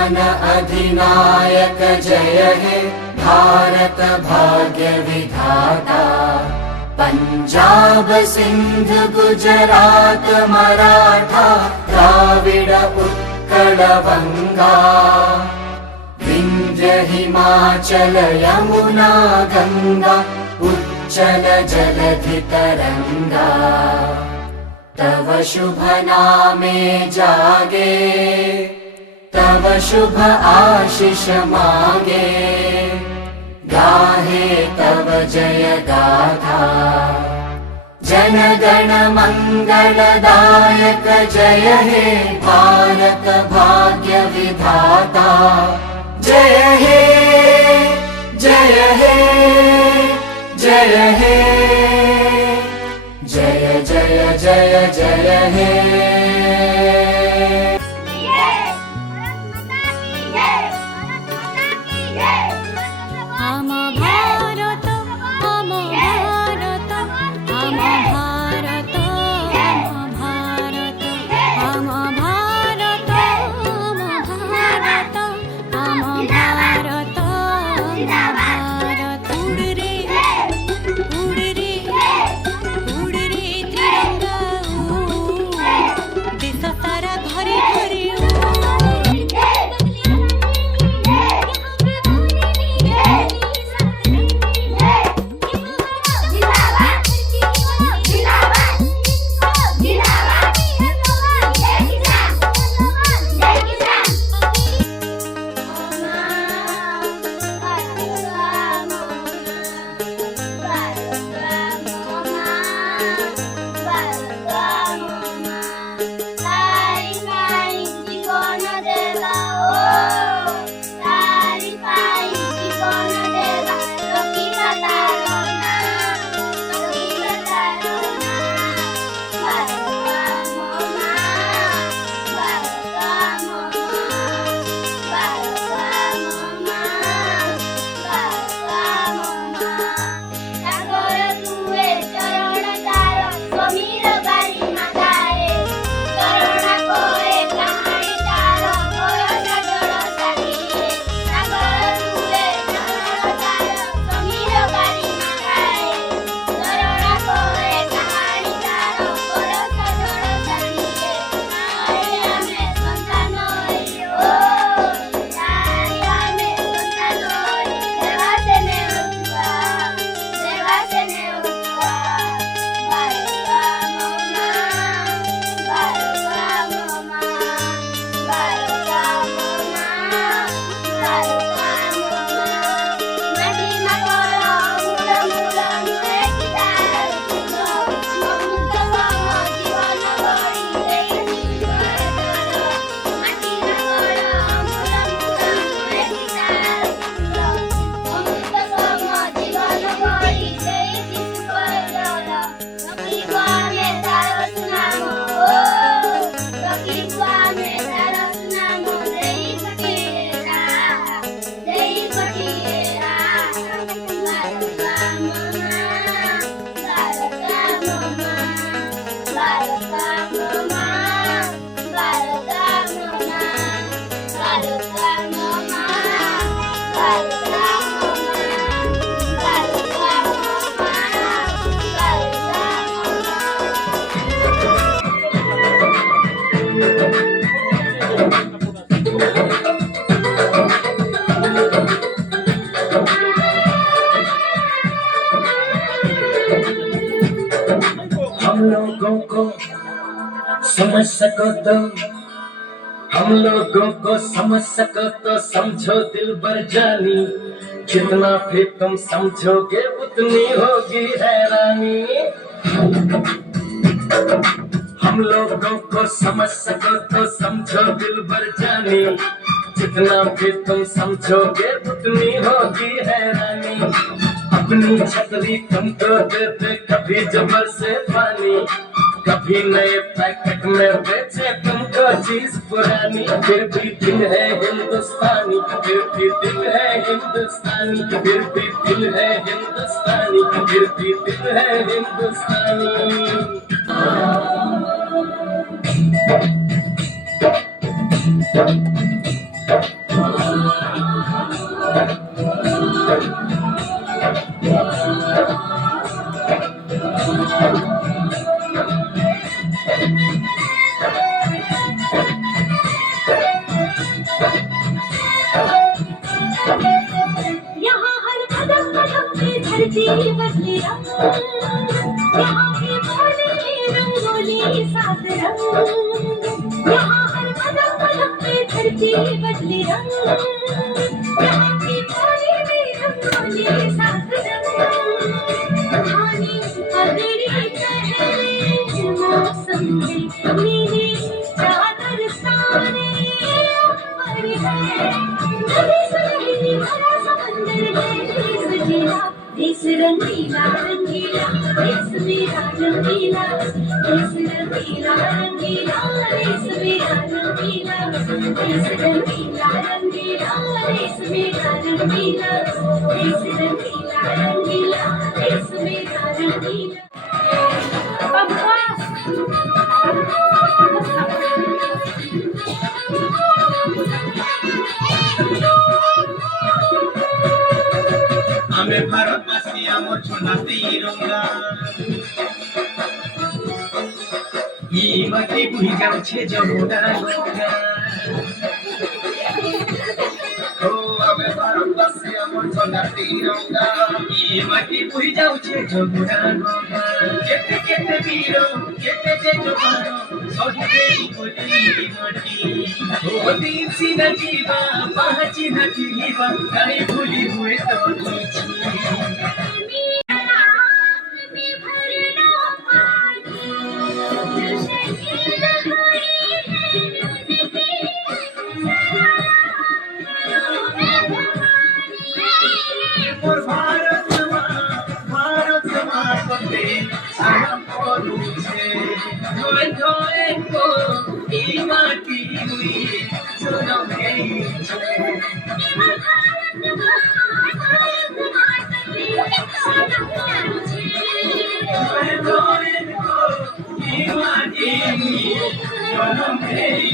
दुश्मन अधिनायक जय हे भारत भाग्य विधाता। पंजाब सिंध गुजरात मराठा द्राविड उत्कल बंगा, विंध्य हिमाचल यमुना गंगा उच्चल जलधि तरंगा। तव शुभ नामे जागे, तव शुभ आशीष मागे, गाहे तव जय गाथा। जन गण मंगलदायक जय हे भारत भाग्य विधाता। जय हे जय हे जय हे, जय जय जय जय हे। हम लोगों को समझ सको तो, हम लोगों को समझ सको तो समझो दिल भर जानी। जितना भी तुम समझोगे उतनी होगी हैरानी। हम लोगों को समझ सको तो समझो दिल भर जानी। जितना भी तुम समझोगे उतनी होगी हैरानी। अपनी छतरी तुमको देते कभी जबर से पानी, कभी नए पैकेट में बेचे तुमको चीज पुरानी। फिर भी दिल है हिंदुस्तानी, फिर भी दिल है हिंदुस्तानी, फिर भी दिल है हिंदुस्तानी, फिर भी दिल है हिंदुस्तानी। यहाँ हर कदम कदम पे धरती बदले रंग, यहाँ की बोली रंगोली सात रंग, यहाँ हर कदम कदम पे धरती बदले रंग, यहाँ की बोली रंगोली सात रंग, धानी पगड़ी पहने मौसम में नीली चादर सारे ऊपर है, नदी सहेली भरा समंदर में देश जीला, देश रंगीला रंगीला, देश मेरा रंगीला, देश रंगीला रंगीला, देश मेरा रंगीला, देश रंगीला रंगीला, देश मेरा रंगीला, देश रंगीला रंगीला, देश मेरा रंगीला। आमे भारतवासी आमर सोना तिरंगा ई माटी बुही जाउछे जमुना गंगा ओ आमे भारतवासी आमर सोना तिरंगा ई माटी बुही जाउछे जमुना गंगा केते केते वीर केते जे जवान सहिते बोली माटी ओ दिन सिना जीवा पाची ना जीवा काई भूली हुए तो तुझी भारत माँ बंदे सनम कोलुचे जोए जोए को ई माटी हुई सुनो मेरी जोए जोए को ई माटी हुई सुनो मेरी